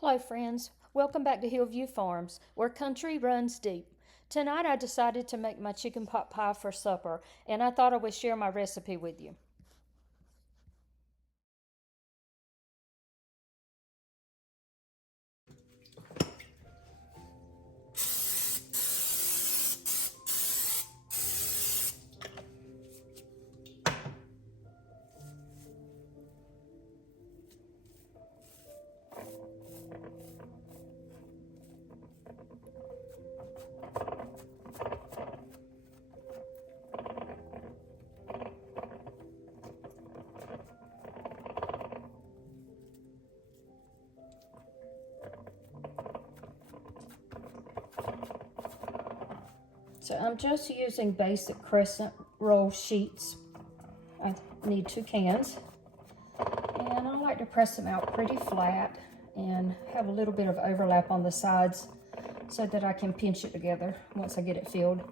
Hello, friends. Welcome back to Hillview Farms, where country runs deep. Tonight I decided to make my chicken pot pie for supper, and I thought I would share my recipe with you. So I'm just using basic crescent roll sheets. I need 2 cans, and I like to press them out pretty flat and have a little bit of overlap on the sides so that I can pinch it together once I get it filled.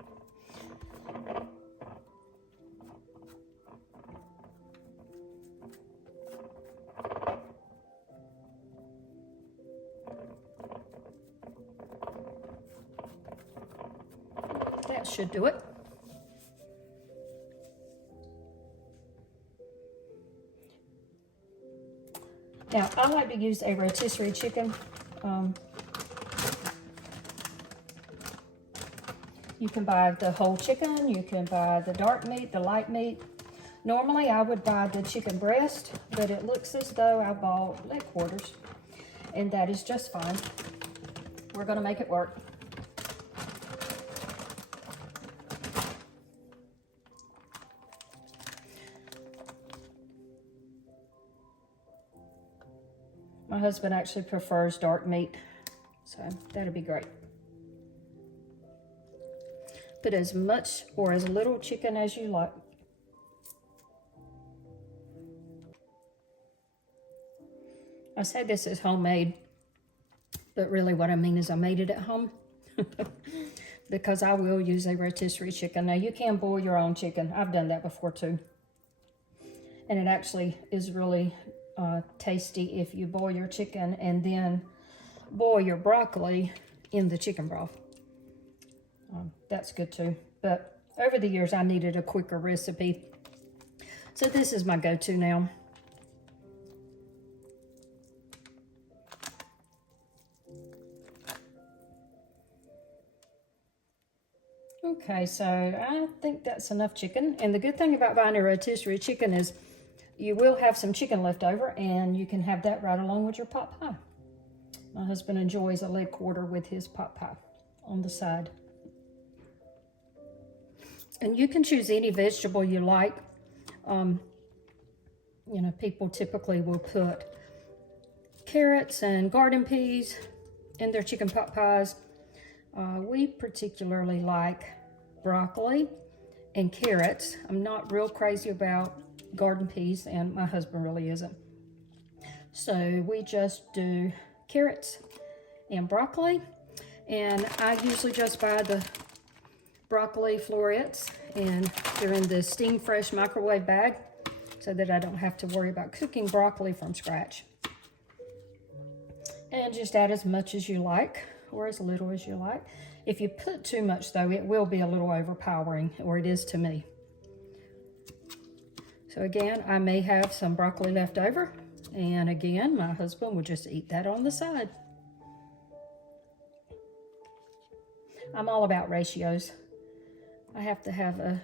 That should do it. Now, I like to use a rotisserie chicken. You can buy the whole chicken, you can buy the dark meat, the light meat. Normally, I would buy the chicken breast, but it looks as though I bought leg quarters, and that is just fine. We're gonna make it work. My husband actually prefers dark meat, so that'll be great. Put as much or as little chicken as you like. I say this is homemade, but really what I mean is I made it at home because I will use a rotisserie chicken. Now you can boil your own chicken. I've done that before too. And it actually is really tasty if you boil your chicken and then boil your broccoli in the chicken broth. That's good too. But over the years, I needed a quicker recipe. So this is my go-to now. Okay, so I think that's enough chicken. And the good thing about buying a rotisserie chicken is you will have some chicken left over, and you can have that right along with your pot pie. My husband enjoys a leg quarter with his pot pie on the side. And you can choose any vegetable you like. You know, people typically will put carrots and garden peas in their chicken pot pies. We particularly like broccoli and carrots. I'm not real crazy about garden peas, and my husband really isn't. So we just do carrots and broccoli, and I usually just buy the broccoli florets, and they're in the Steam Fresh microwave bag so that I don't have to worry about cooking broccoli from scratch. And just add as much as you like or as little as you like. If you put too much though, it will be a little overpowering, or it is to me. So again, I may have some broccoli left over, and again, my husband will just eat that on the side. I'm all about ratios. I have to have a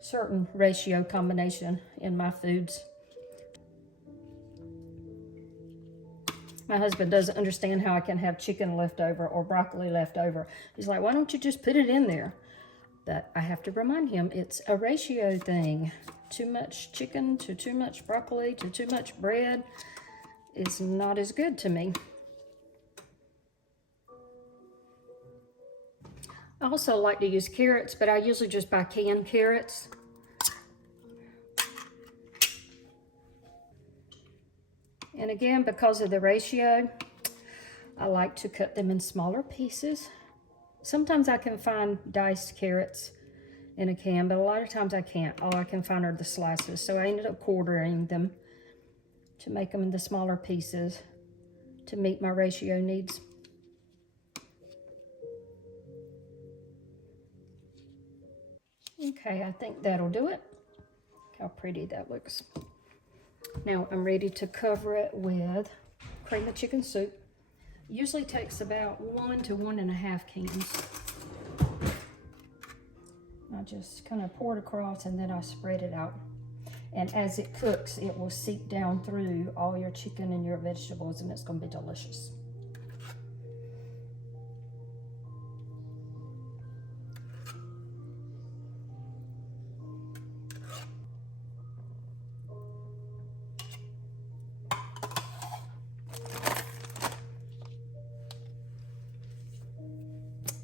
certain ratio combination in my foods. My husband doesn't understand how I can have chicken left over or broccoli left over. He's like, why don't you just put it in there? But I have to remind him it's a ratio thing. Too much chicken to too much broccoli to too much bread is not as good to me. I also like to use carrots, but I usually just buy canned carrots. And again, because of the ratio, I like to cut them in smaller pieces. Sometimes I can find diced carrots in a can, but a lot of times I can't. All I can find are the slices. So I ended up quartering them to make them into smaller pieces to meet my ratio needs. Okay, I think that'll do it. Look how pretty that looks. Now I'm ready to cover it with cream of chicken soup. Usually takes about 1 to 1.5 cans. I just kind of pour it across and then I spread it out. And as it cooks, it will seep down through all your chicken and your vegetables, and it's going to be delicious.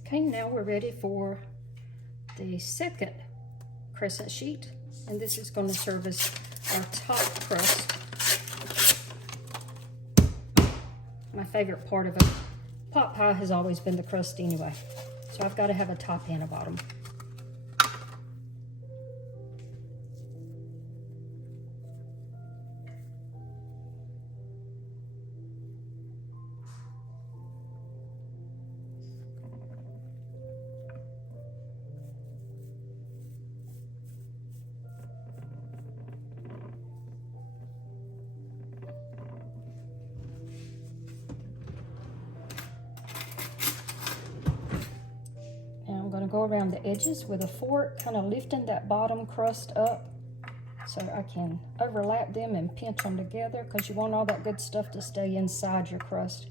Okay, now we're ready for the second crescent sheet, and this is going to serve as our top crust. My favorite part of a pot pie has always been the crust anyway, so I've got to have a top and a bottom. Going to go around the edges with a fork, kind of lifting that bottom crust up so I can overlap them and pinch them together, because you want all that good stuff to stay inside your crust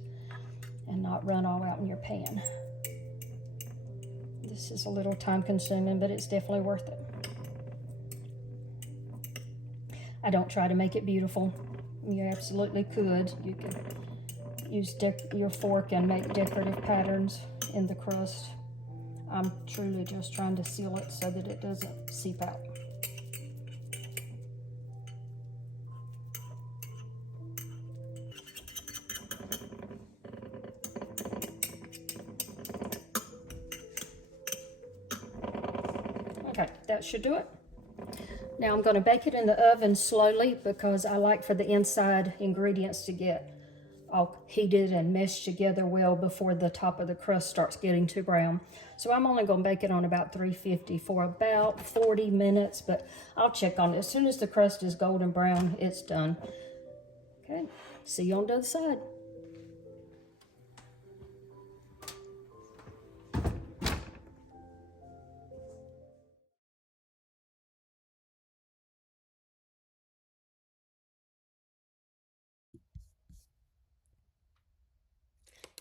and not run all out in your pan. This is a little time consuming, but it's definitely worth it. I don't try to make it beautiful. You absolutely could. You can use your fork and make decorative patterns in the crust. I'm truly just trying to seal it so that it doesn't seep out. Okay, that should do it. Now I'm going to bake it in the oven slowly, because I like for the inside ingredients to get all heated and meshed together well before the top of the crust starts getting too brown. So I'm only going to bake it on about 350 for about 40 minutes, but I'll check on it. As soon as the crust is golden brown, it's done. Okay, see you on the other side.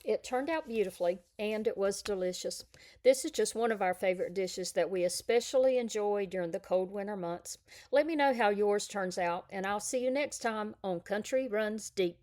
It turned out beautifully, and it was delicious. This is just one of our favorite dishes that we especially enjoy during the cold winter months. Let me know how yours turns out, and I'll see you next time on Country Runs Deep.